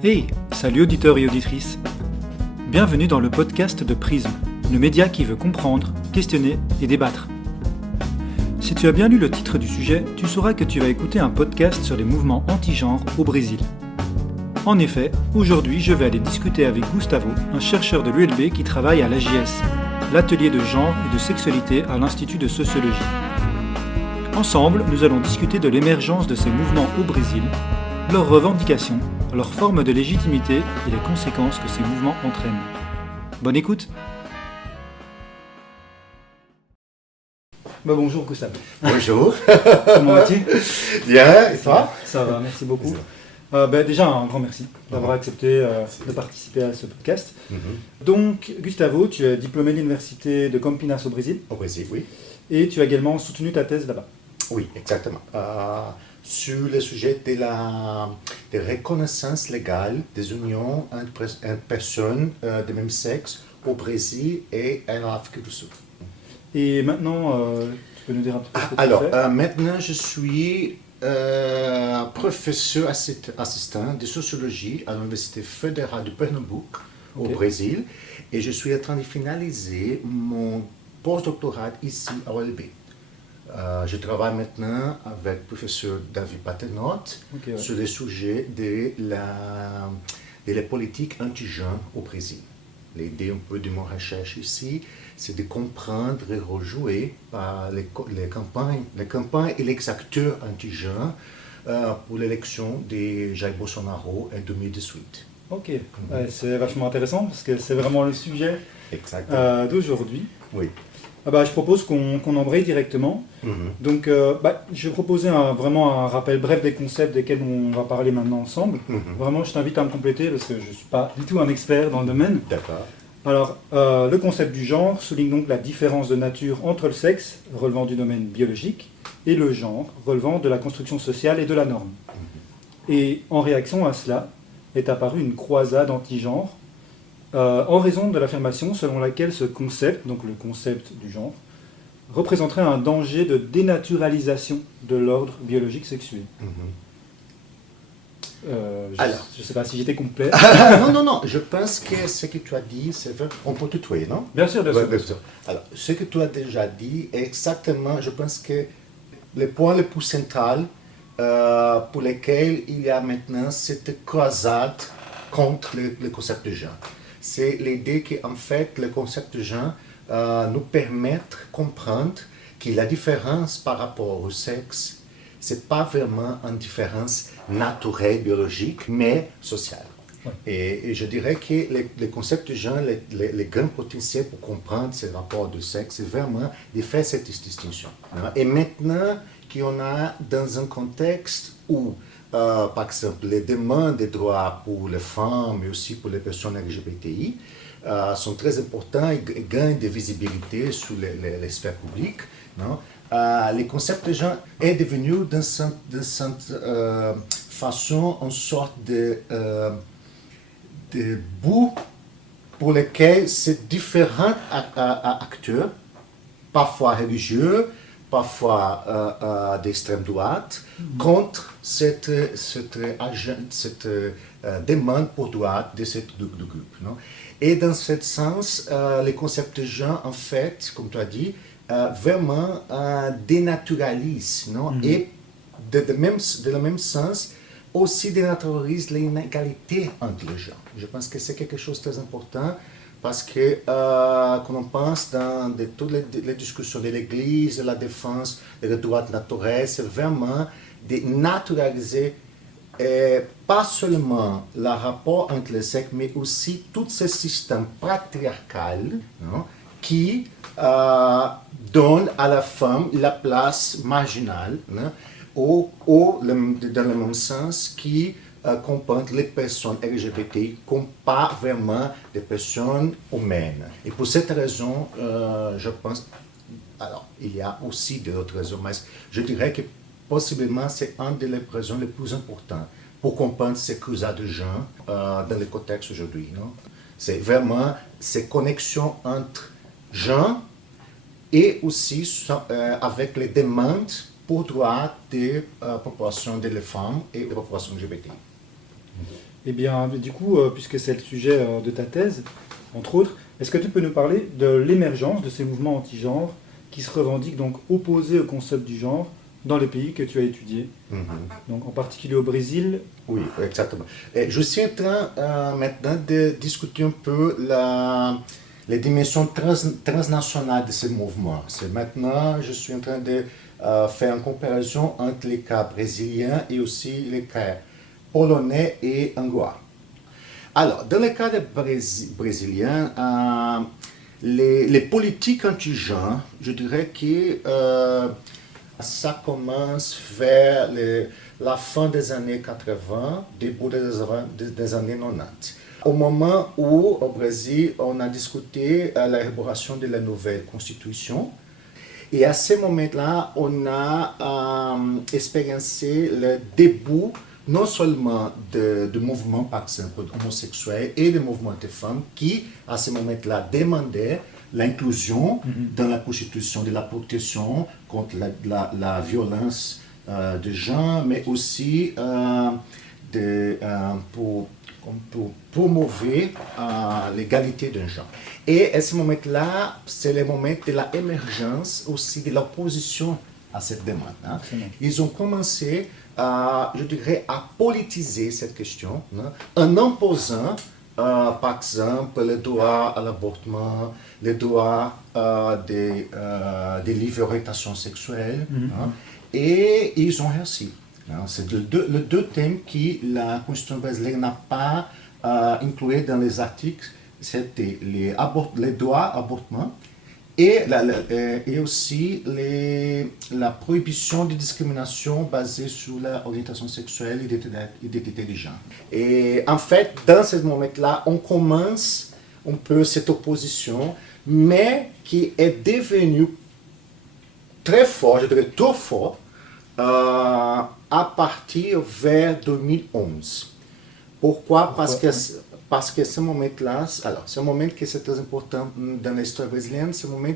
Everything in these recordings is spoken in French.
Hey, salut auditeurs et auditrices. Bienvenue dans le podcast de Prisme, le média qui veut comprendre, questionner et débattre. Si tu as bien lu le titre du sujet, tu sauras que tu vas écouter un podcast sur les mouvements anti-genre au Brésil. En effet, aujourd'hui je vais aller discuter avec Gustavo, un chercheur de l'ULB qui travaille à l'AJS, l'atelier de genre et de sexualité à l'Institut de sociologie. Ensemble, nous allons discuter de l'émergence de ces mouvements au Brésil, leurs revendications, leurs formes de légitimité et les conséquences que ces mouvements entraînent. Bonne écoute. Bonjour Gustavo. Bonjour. Comment vas-tu? Bien, et toi? Ça va, merci beaucoup. Déjà un grand merci d'avoir accepté de participer à ce podcast. Donc Gustavo, tu es diplômé de l'université de Campinas au Brésil. Au Brésil, oui. Et tu as également soutenu ta thèse là-bas. Oui, exactement. Sur le sujet de la reconnaissance légale des unions entre personnes de même sexe au Brésil et en Afrique du Sud. Et maintenant, tu peux nous dire un petit peu ce que tu Alors, fais? maintenant, je suis professeur assistant de sociologie à l'Université fédérale de Pernambouc, au Brésil, et je suis en train de finaliser mon postdoctorat ici à ULB. Je travaille maintenant avec le professeur David Paternotte sur le sujet de la politique anti-genre au Brésil. L'idée un peu de mon recherche ici, c'est de comprendre et rejouer par les campagnes et les acteurs anti-genre pour l'élection de Jair Bolsonaro en 2018. Ok, c'est vachement intéressant parce que c'est vraiment le sujet d'aujourd'hui. Oui. Je propose qu'on embraye directement. Donc, je vais proposer vraiment un rappel bref des concepts desquels on va parler maintenant ensemble. Vraiment, je t'invite à me compléter parce que je ne suis pas du tout un expert dans le domaine. D'accord. Alors, le concept du genre souligne donc la différence de nature entre le sexe, relevant du domaine biologique, et le genre, relevant de la construction sociale et de la norme. Et en réaction à cela, est apparue une croisade anti-genre, en raison de l'affirmation selon laquelle ce concept, donc le concept du genre, représenterait un danger de dénaturalisation de l'ordre biologique sexué. Je ne sais pas si j'étais complet. Non, je pense que ce que tu as dit, c'est vrai, on peut tutoyer, non? Bien sûr, bien sûr. Bien sûr. Alors, ce que tu as déjà dit est exactement, je pense que le point le plus central pour lequel il y a maintenant cette croisade contre le concept de genre. C'est l'idée qu'en fait, le concept de genre nous permet de comprendre que la différence par rapport au sexe, ce n'est pas vraiment une différence naturelle, biologique, mais sociale. Et je dirais que le concept de genre, le grand potentiel pour comprendre ces rapports de sexe, c'est vraiment de faire cette distinction. Et maintenant qu'on a dans un contexte où par exemple, les demandes de droits pour les femmes et aussi pour les personnes LGBTI sont très importantes et gagnent de visibilité sur les sphères publiques. Le concept de genre est devenu d'une certaine façon une sorte de bout pour lequel ces différents acteurs, parfois religieux, parfois d'extrême droite, contre cette demande pour droit de ce groupe. Non? Et dans ce sens, le concept de genre, en fait, comme tu as dit, vraiment dénaturalise, non? Et de le même sens, aussi dénaturalise l'inégalité entre les gens. Je pense que c'est quelque chose de très important. Parce que quand on pense dans toutes les discussions de l'Église, de la défense des droits naturels, c'est vraiment de naturaliser pas seulement le rapport entre les sexes, mais aussi tout ce système patriarcal qui donne à la femme la place marginale, ou dans le même sens qui comprendre les personnes LGBT comme pas vraiment des personnes humaines. Et pour cette raison, je pense, alors il y a aussi d'autres raisons, mais je dirais que possiblement c'est une des raisons les plus importantes pour comprendre ces croisades de genre dans le contexte aujourd'hui. C'est vraiment ces connexions entre genre et aussi avec les demandes pour droit des populations de les femmes et des populations LGBT. Eh bien, du coup, puisque c'est le sujet de ta thèse, entre autres, est-ce que tu peux nous parler de l'émergence de ces mouvements anti-genre qui se revendiquent donc opposés au concept du genre dans les pays que tu as étudiés, donc en particulier au Brésil? Oui, exactement. Et je suis en train maintenant de discuter un peu les dimensions transnationales de ces mouvements. Maintenant, je suis en train de faire une comparaison entre les cas brésiliens et aussi les cas polonais et anglais. Alors, dans le cas brésilien, les politiques anti-genre, je dirais que ça commence vers la fin des années 80, début des années 90. Au moment où, au Brésil, on a discuté l'élaboration de la nouvelle constitution. Et à ce moment-là, on a expériencé le début non seulement de mouvements, par exemple, homosexuels et de mouvements de femmes qui, à ce moment-là, demandaient l'inclusion dans la Constitution de la protection contre la violence de genre, mais aussi pour promouvoir l'égalité d'un genre. Et à ce moment-là, c'est le moment de l'émergence aussi de l'opposition à cette demande. Hein. Ils ont commencé, je dirais, à politiser cette question, hein, en imposant, par exemple, le droit à l'avortement, le droit de libre orientation sexuelle, hein, et ils ont réussi. Hein. C'est les deux thèmes que la Constitution brésilienne n'a pas inclus dans les articles, c'était les droits à l'avortement, et aussi la prohibition de discrimination basée sur l'orientation sexuelle et l'identité de genre. Et en fait, dans ce moment-là, on commence un peu cette opposition, mais qui est devenue très fort, je dirais trop fort, à partir vers 2011. Pourquoi? Parce que ce moment-là, alors, c'est un moment qui est très important dans l'histoire brésilienne, c'est un moment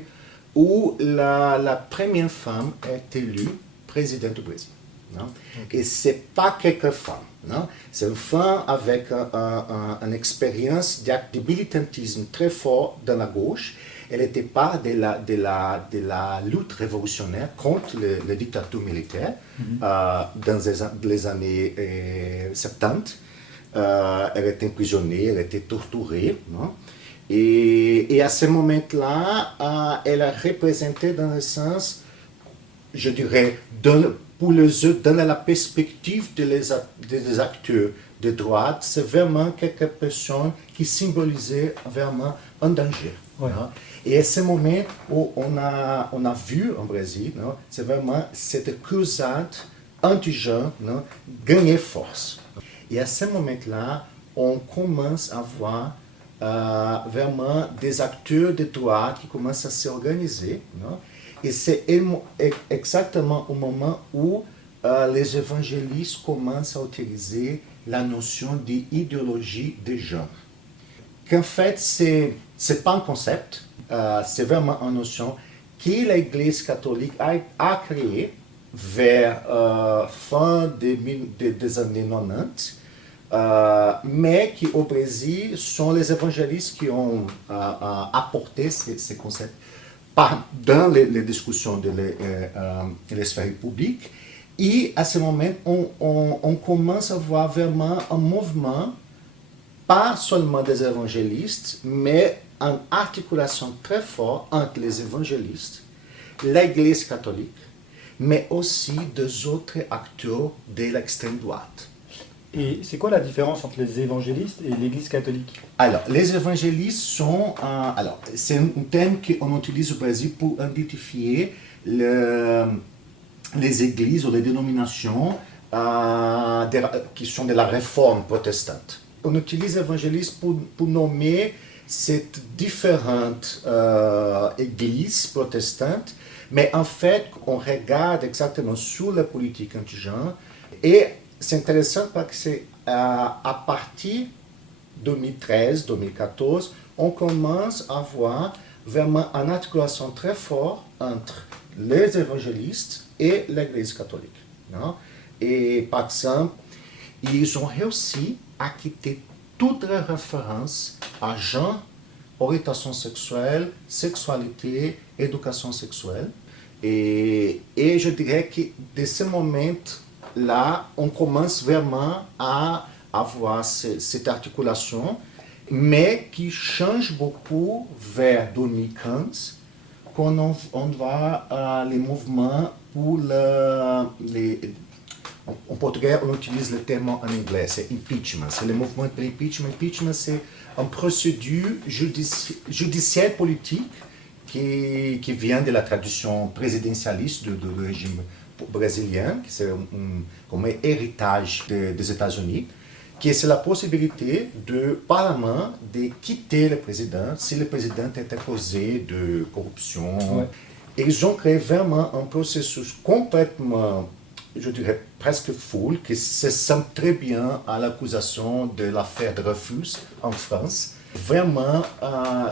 où la première femme est élue présidente du Brésil. Non? Okay. Et ce n'est pas quelques femmes. Non? C'est une femme avec une expérience de militantisme très fort dans la gauche. Elle était part de la lutte révolutionnaire contre le dictature militaire dans les années 70. Elle était emprisonnée, elle était torturée. Non? Et à ce moment-là, elle a représenté dans le sens, je dirais, pour les autres, dans la perspective des acteurs de droite, c'est vraiment quelques personnes qui symbolisaient vraiment un danger. Ouais. Et à ce moment où on a vu au Brésil, non, c'est vraiment cette croisade anti-genre gagner force. Et à ce moment-là, on commence à voir vraiment des acteurs de droit qui commencent à s'organiser. Non? Et c'est exactement au moment où les évangélistes commencent à utiliser la notion d'idéologie de genre. Qu'en fait, ce n'est pas un concept, c'est vraiment une notion que l'Église catholique a créée vers fin des années 90, mais qui au Brésil sont les évangélistes qui ont apporté ces concepts dans les discussions de l'esphère publique. Et à ce moment, on commence à voir vraiment un mouvement, pas seulement des évangélistes, mais une articulation très forte entre les évangélistes, l'Église catholique, mais aussi des autres acteurs de l'extrême droite. Et c'est quoi la différence entre les évangélistes et l'Église catholique? Alors, les évangélistes sont... c'est un terme qu'on utilise au Brésil pour identifier les églises ou les dénominations qui sont de la réforme protestante. On utilise évangélistes pour nommer ces différentes églises protestantes, mais en fait, on regarde exactement sur la politique anti-genre. Et c'est intéressant parce que c'est à partir de 2013-2014, on commence à voir vraiment une articulation très forte entre les évangélistes et l'Église catholique. Non? Et par exemple, ils ont réussi a quitté toute référence à genre, orientation sexuelle, sexualité, éducation sexuelle. Et je dirais que de ce moment-là, on commence vraiment à avoir cette articulation, mais qui change beaucoup vers 2015, quand on voit les mouvements pour en portugais, on utilise le terme en anglais, c'est impeachment. C'est le mouvement de l'impeachment. Impeachment, c'est une procédure judiciaire politique qui vient de la tradition présidentialiste du régime brésilien, qui c'est comme un héritage des États-Unis, qui c'est la possibilité du Parlement de quitter le président si le président est accusé de corruption. Ouais. Ils ont créé vraiment un processus complètement, je dirais presque fou, qui se sent très bien à l'accusation de l'affaire Dreyfus en France. Vraiment,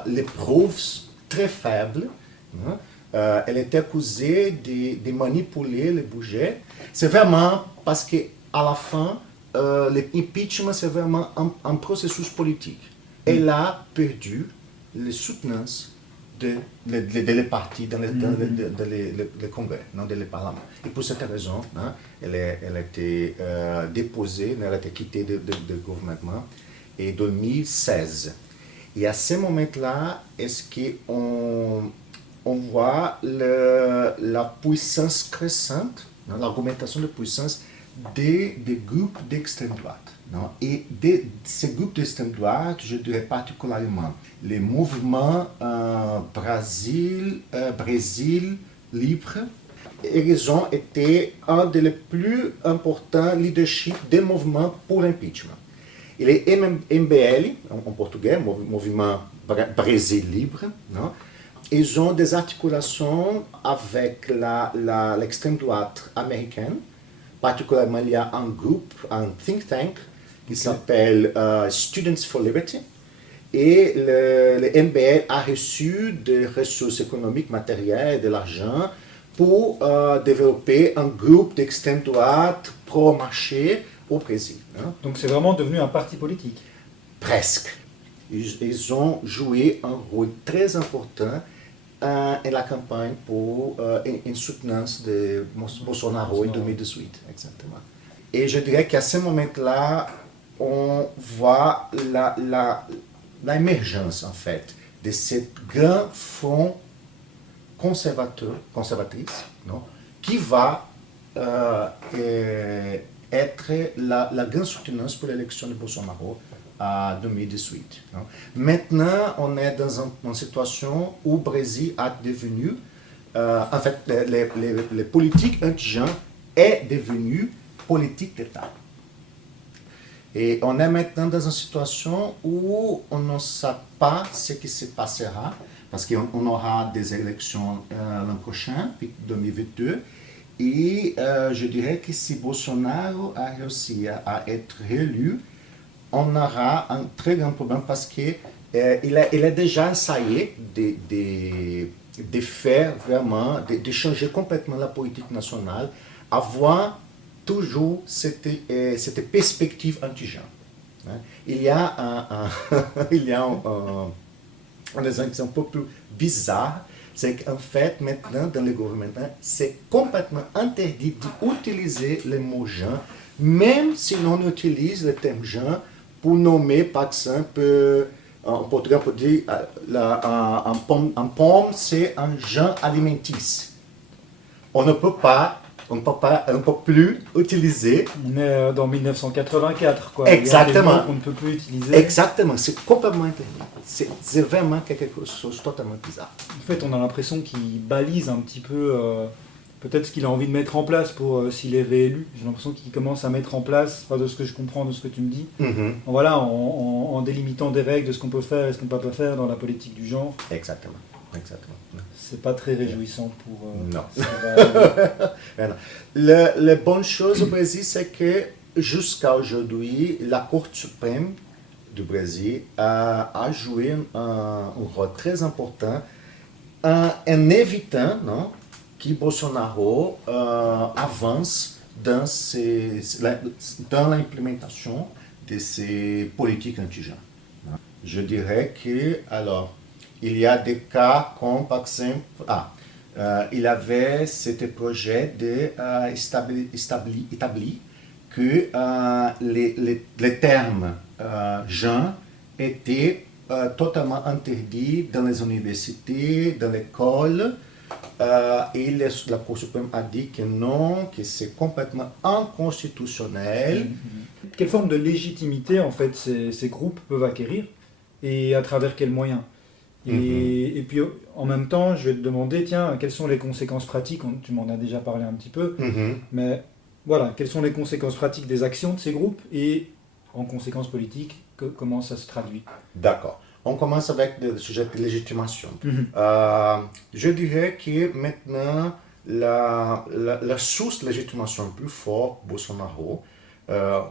les preuves très faibles. Elle était accusée de manipuler le budget. C'est vraiment parce qu'à la fin, l'impeachment, c'est vraiment un processus politique. Elle a perdu les soutenances des partis dans le Congrès, dans le Parlement. Et pour cette raison, elle a été déposée, elle a été quittée du gouvernement en 2016. Et à ce moment-là, est-ce qu'on voit la puissance crescente, l'argumentation de puissance des groupes d'extrême droite. Et de ces groupes d'extrême droite, je dirais particulièrement les mouvements Brésil libre, ils ont été un des plus importants leaderships des mouvements pour l'impeachment. Et les MBL, en portugais, Mouvement Brésil libre, ils ont des articulations avec l'extrême droite américaine. Particulièrement, il y a un groupe, un think tank, qui s'appelle Students for Liberty. Et le MBL a reçu des ressources économiques, matérielles et de l'argent pour développer un groupe d'extrême droite pro-marché au Brésil. Donc c'est vraiment devenu un parti politique? Presque. Ils ont joué un rôle très important en la campagne pour une soutenance de Bolsonaro en 2018. Exactement. Et je dirais qu'à ce moment-là, on voit l'émergence, en fait, de ce grand front conservatrice, qui va être la grande soutenance pour l'élection de Bolsonaro en 2018. Maintenant, on est dans une situation où le Brésil a devenu, en fait, les politiques anti-gens est devenu politique d'État. Et on est maintenant dans une situation où on ne sait pas ce qui se passera, parce qu'on aura des élections l'an prochain, 2022, et je dirais que si Bolsonaro a réussi à être réélu, on aura un très grand problème parce qu'il a déjà essayé de faire vraiment, de changer complètement la politique nationale, avoir toujours cette perspective anti-genre. Il y a un exemple un peu plus bizarre, c'est qu'en fait, maintenant, dans le gouvernement, c'est complètement interdit d'utiliser le mot genre, même si l'on utilise le terme genre pour nommer, par exemple, en portugais, on peut dire un pomme, c'est un genre alimentice. On ne peut plus utiliser. On est dans 1984, quoi. Exactement. On ne peut plus utiliser. Exactement, c'est complètement interdit. C'est vraiment quelque chose de totalement bizarre. En fait, on a l'impression qu'il balise un petit peu peut-être ce qu'il a envie de mettre en place pour s'il est réélu. J'ai l'impression qu'il commence à mettre en place, de ce que je comprends, de ce que tu me dis, voilà, en délimitant des règles de ce qu'on peut faire et ce qu'on ne peut pas faire dans la politique du genre. Exactement. C'est pas très réjouissant pour... non. La bonne chose au Brésil, c'est que jusqu'à aujourd'hui, la Cour suprême du Brésil a joué un rôle très important en évitant que Bolsonaro avance dans l'implémentation de ces politiques anti-gens. Je dirais que, alors, il y a des cas comme, par exemple, il avait ce projet établi que les termes gens étaient totalement interdits dans les universités, dans l'école. Et la Cour suprême a dit que non, que c'est complètement inconstitutionnel. Quelle forme de légitimité en fait ces groupes peuvent acquérir et à travers quels moyens et puis en même temps, je vais te demander, tiens, quelles sont les conséquences pratiques, tu m'en as déjà parlé un petit peu, mais voilà, quelles sont les conséquences pratiques des actions de ces groupes et en conséquences politiques, comment ça se traduit? D'accord. On commence avec le sujet de légitimation. Je dirais que maintenant, la source de légitimation plus forte, Bolsonaro,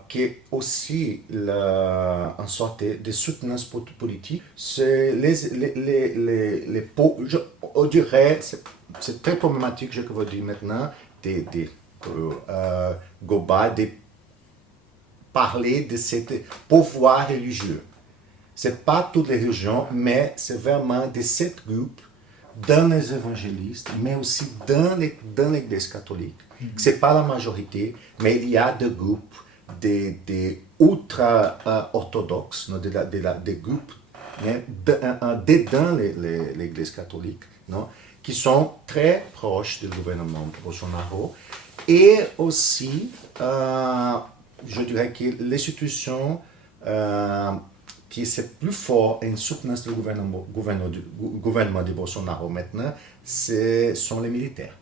qui est aussi une sorte de soutenance politique, c'est on dirait, c'est très problématique, je veux dire maintenant, de parler de ce pouvoir religieux. Ce n'est pas toutes les religions, mais c'est vraiment de ces groupes dans les évangélistes, mais aussi dans l'Église catholique. Ce n'est pas la majorité, mais il y a des groupes, des ultra-orthodoxes, des groupes dedans l'Église catholique, non, qui sont très proches du gouvernement Bolsonaro. Et aussi, je dirais que l'institution qui est plus fort en soutenance du gouvernement de Bolsonaro maintenant, sont les militaires.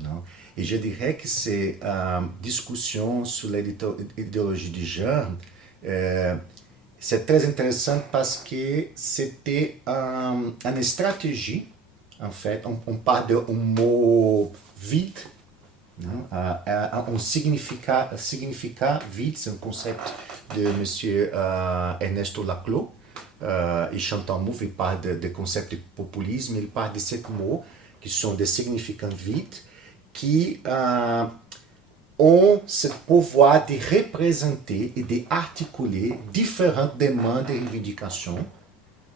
Non? Et je dirais que ces discussions sur l'idéologie du genre, c'est très intéressant parce que c'était une stratégie, en fait, on parle d'un mot vide, un significat vide, c'est un concept de M. Ernesto Laclau. Il chante en mots, il parle de concept de populisme, il parle de ces mots qui sont des significants vides, qui ont ce pouvoir de représenter et d'articuler différentes demandes et revendications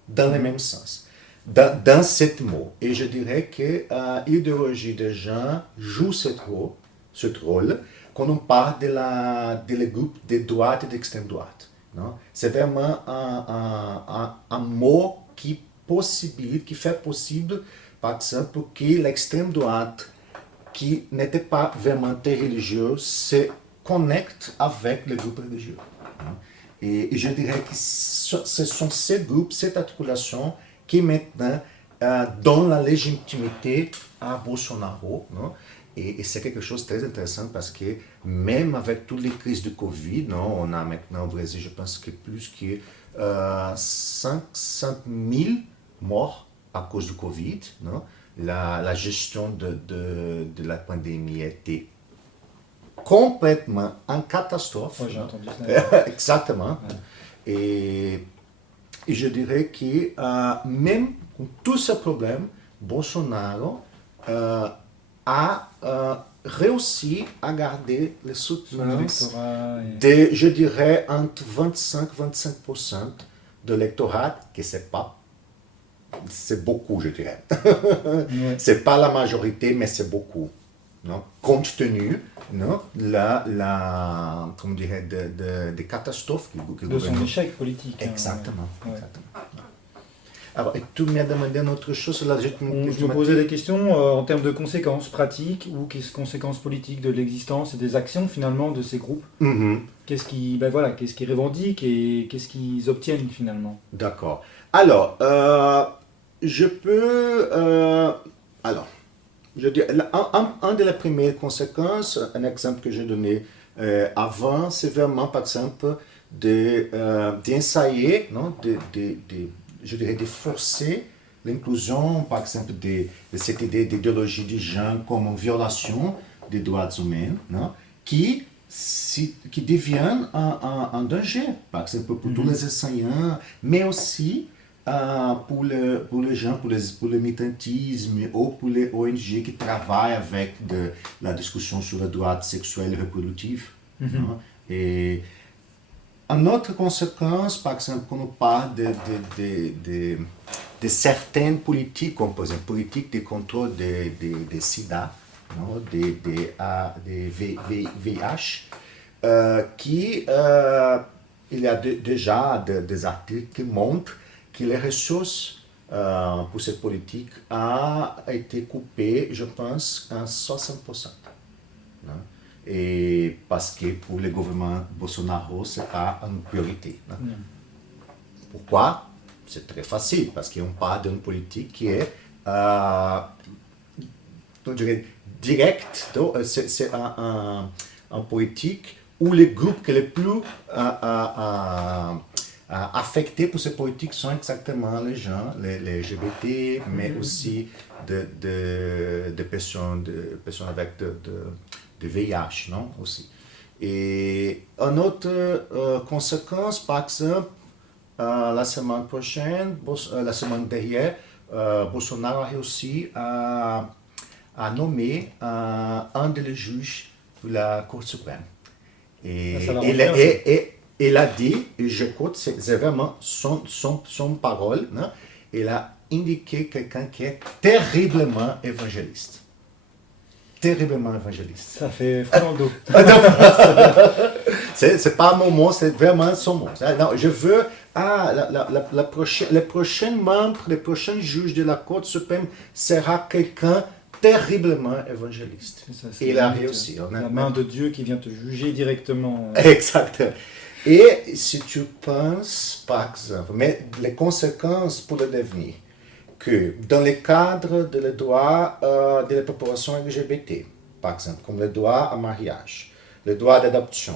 dans le même sens, dans ce mot. Et je dirais que l'idéologie des gens joue ce rôle quand on parle de les groupes de droite et d'extrême droite. C'est vraiment un mot qui fait possible, par exemple, que l'extrême droite, qui n'était pas vraiment très religieux, se connecte avec les groupes religieux. Et je dirais que ce sont ces groupes, cette articulation, qui maintenant donnent la légitimité à Bolsonaro. Non? Et c'est quelque chose de très intéressant parce que même avec toutes les crises de Covid, non, on a maintenant au Brésil, je pense que plus que 500 000 morts à cause du Covid. Non? La gestion de la pandémie était complètement en catastrophe. Ouais, j'ai entendu ça. Exactement. Ouais. Et je dirais que même com tous ces problèmes, Bolsonaro a réussi à garder le soutien de, je dirais, entre 25 et 25% de l'électorat, que c'est beaucoup, je dirais. Ouais. C'est pas la majorité, mais c'est beaucoup. Non? Compte tenu comment dirais, des catastrophes de son échec politique. Exactement. Ouais. Exactement. Alors, et tu m'as demandé une autre chose sur la légitimité. Je me posais des questions en termes de conséquences pratiques ou conséquences politiques de l'existence et des actions finalement de ces groupes. Qu'est-ce qu'ils revendiquent et qu'est-ce qu'ils obtiennent finalement? D'accord. Alors, je dis, un de les premières conséquences, un exemple que j'ai donné avant, c'est vraiment, par exemple, d'essayer, je dirais, de forcer l'inclusion, par exemple, de cette idée d'idéologie de genre comme une violation des droits humains, non? qui devient un danger, par exemple, pour tous les enseignants, mais aussi pour les gens, pour le militantisme ou pour les ONG qui travaillent avec la discussion sur les droits sexuels et reproductifs. Et une autre conséquence, par exemple, quand on parle de certaines politiques, comme par exemple politique de contrôle des sida, non, des VIH, il y a déjà des articles qui montrent que les ressources pour cette politique a été coupées, je pense, à 60%. Non? Et parce que pour le gouvernement Bolsonaro, ce n'est pas une priorité. Non? Pourquoi? C'est très facile, parce qu'on parle d'une politique qui est directe. C'est une politique où les groupes les plus affectés pour cette politique sont exactement les gens, les LGBT, mais aussi des personnes avec de VIH, non? Aussi. Et une autre conséquence, par exemple, la semaine prochaine, la semaine derrière, Bolsonaro a réussi à nommer un des juges de la Cour suprême. Et il a dit, et je quote, c'est vraiment son parole, hein, il a indiqué quelqu'un qui est terriblement évangéliste. Terriblement évangéliste. Ça fait froid dans le dos. C'est pas mon mot, c'est vraiment son mot. Non, je veux, les prochains membres, les prochains juges de la Cour suprême sera quelqu'un terriblement évangéliste. Ça, il a réussi. La main de Dieu qui vient te juger directement. Exactement. Et si tu penses, par exemple, mais les conséquences pour le devenir, que dans le cadre de le droit de la population LGBT, par exemple, comme le droit à mariage, le droit d'adoption,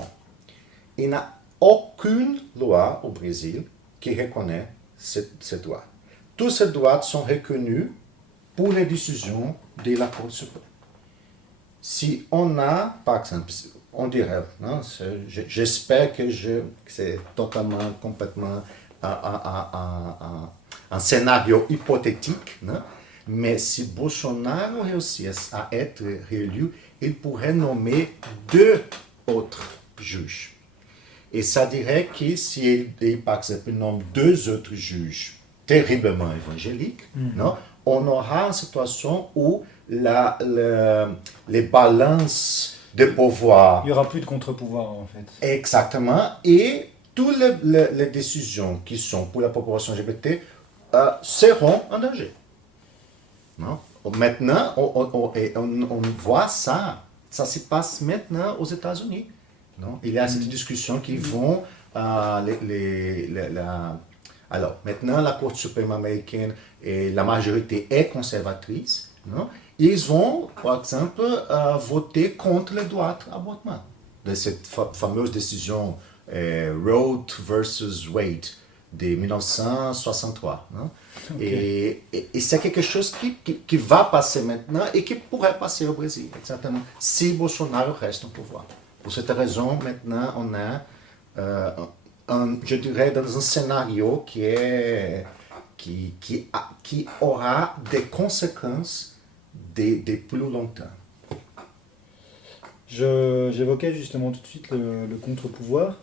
il n'y a aucune loi au Brésil qui reconnaît ces droits. Tous ces droits sont reconnus pour les décisions de la Cour suprême. Si on a, par exemple, on dirait, non, j'espère que c'est totalement, complètement un scénario hypothétique, non? Mais si Bolsonaro réussit à être réélu, il pourrait nommer 2 autres juges. Et ça dirait que s'il, par exemple, nomme 2 autres juges terriblement évangéliques, non? On aura une situation où les balances de pouvoir... Il n'y aura plus de contre-pouvoir, en fait. Exactement. Et toutes les décisions qui sont pour la population LGBT seront en danger. Non? Maintenant, on voit ça. Ça se passe maintenant aux États-Unis. Non? Il y a cette discussion qui vont... alors, maintenant, la Cour suprême américaine, et la majorité est conservatrice. Non? Ils vont, par exemple, voter contre le droit à l'avortement. De cette fameuse décision Roe versus Wade de 1963. Non? Okay. Et c'est quelque chose qui va passer maintenant et qui pourrait passer au Brésil, exactement, si Bolsonaro reste au pouvoir. Pour cette raison, maintenant, on a, je dirais, dans un scénario qui aura des conséquences de plus longtemps. J'évoquais justement tout de suite le contre-pouvoir.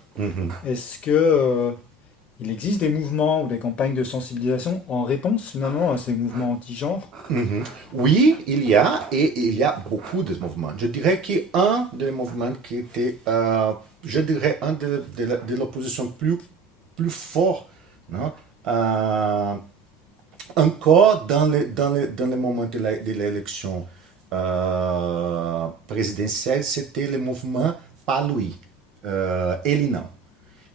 Est-ce que il existe des mouvements ou des campagnes de sensibilisation en réponse finalement à ces mouvements anti-genre? Oui, il y a beaucoup de mouvements. Je dirais qu'un des mouvements qui était, je dirais, un de l'opposition plus fort, non? Encore dans le moment de l'élection présidentielle, c'était le mouvement Pas Lui, Elinão,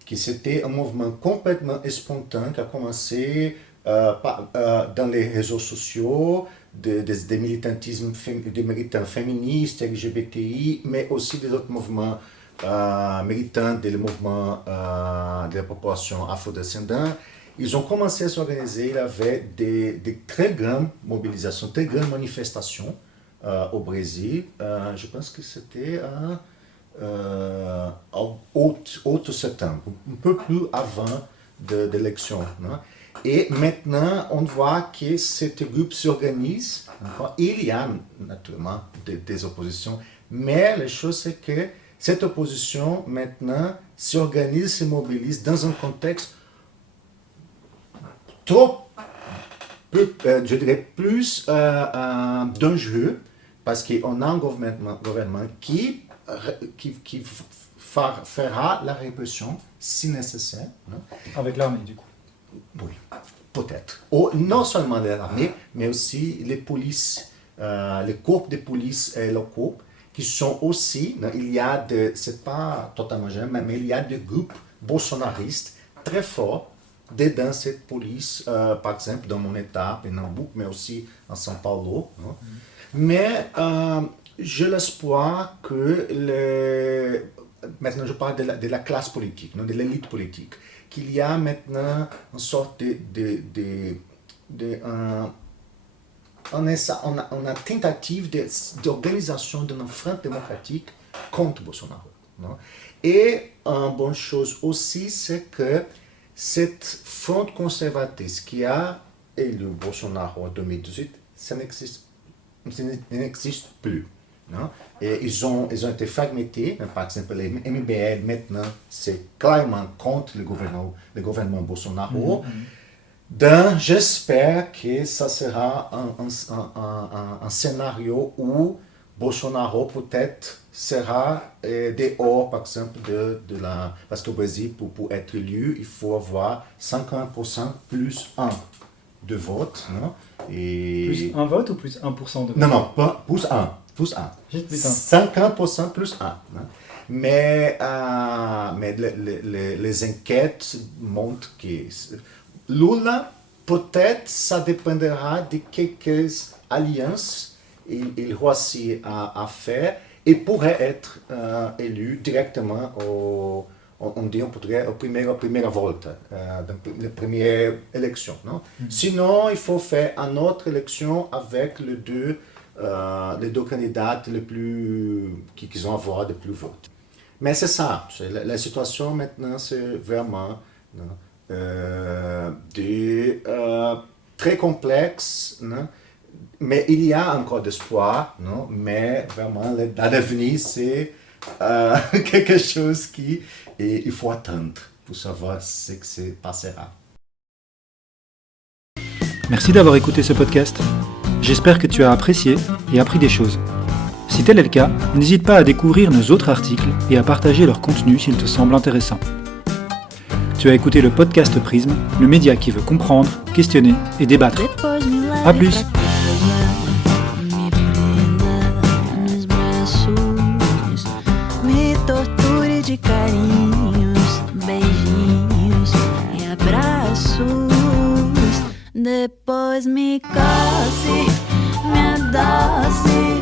qui c'était un mouvement complètement spontané qui a commencé dans les réseaux sociaux, des militants féministes, LGBTI, mais aussi des autres mouvements militants, des mouvements de la population afrodescendante. Ils ont commencé à s'organiser, il y avait des très grandes mobilisations, très grandes manifestations au Brésil. Je pense que c'était en août septembre, un peu plus avant de l'élection. Non? Et maintenant, on voit que ce groupe s'organise. Il y a naturellement des oppositions, mais la chose c'est que cette opposition, maintenant, s'organisent, se mobilisent dans un contexte trop, je dirais, plus dangereux, parce qu'on a un gouvernement qui fera la répression si nécessaire. Non? Avec l'armée, du coup. Oui, peut-être. Non seulement l'armée, mais aussi les polices, les corps de police locaux, qui sont aussi, il y a c'est pas totalement jamais, mais il y a des groupes bolsonaristes très forts dans cette police, par exemple dans mon état, Pernambuco, mais aussi en São Paulo. Non? Mais j'ai l'espoir que, maintenant je parle de la classe politique, non, de l'élite politique, qu'il y a maintenant une sorte une tentative d'organisation d'un front démocratique contre Bolsonaro. Non? Et une bonne chose aussi, c'est que cette front conservatrice qui a élu Bolsonaro en 2018, ça n'existe plus. Non? Et ils ont été fragmentés. Par exemple, les MBL maintenant, c'est clairement contre le gouvernement Bolsonaro. Donc, j'espère que ça sera un scénario où Bolsonaro peut-être sera dehors, par exemple, parce qu'au Brésil, pour être élu, il faut avoir 50% plus 1 de vote. Non? Et... Plus un vote ou plus 1% de vote? Non, pas plus 1. Plus 1. 50% plus 1. Non? Mais les enquêtes montrent que Lula, peut-être, ça dépendra de quelques alliances il réussit à faire et pourrait être élu directement on pourrait, à première volta, la première élection. Non? Sinon, il faut faire une autre élection avec les deux candidats qui ont avoir de plus votes. Mais c'est ça, la situation maintenant, c'est vraiment très complexe, non? Mais il y a encore d'espoir, non? Mais vraiment, l'avenir, c'est quelque chose il faut attendre pour savoir ce que se passera. Merci d'avoir écouté ce podcast. J'espère que tu as apprécié et appris des choses. Si tel est le cas, n'hésite pas à découvrir nos autres articles et à partager leur contenu s'il te semble intéressant. Tu as écouté le podcast Prisme, le média qui veut comprendre, questionner et débattre. À plus! De carinhos, beijinhos e abraços. Depois me coce, me adoce.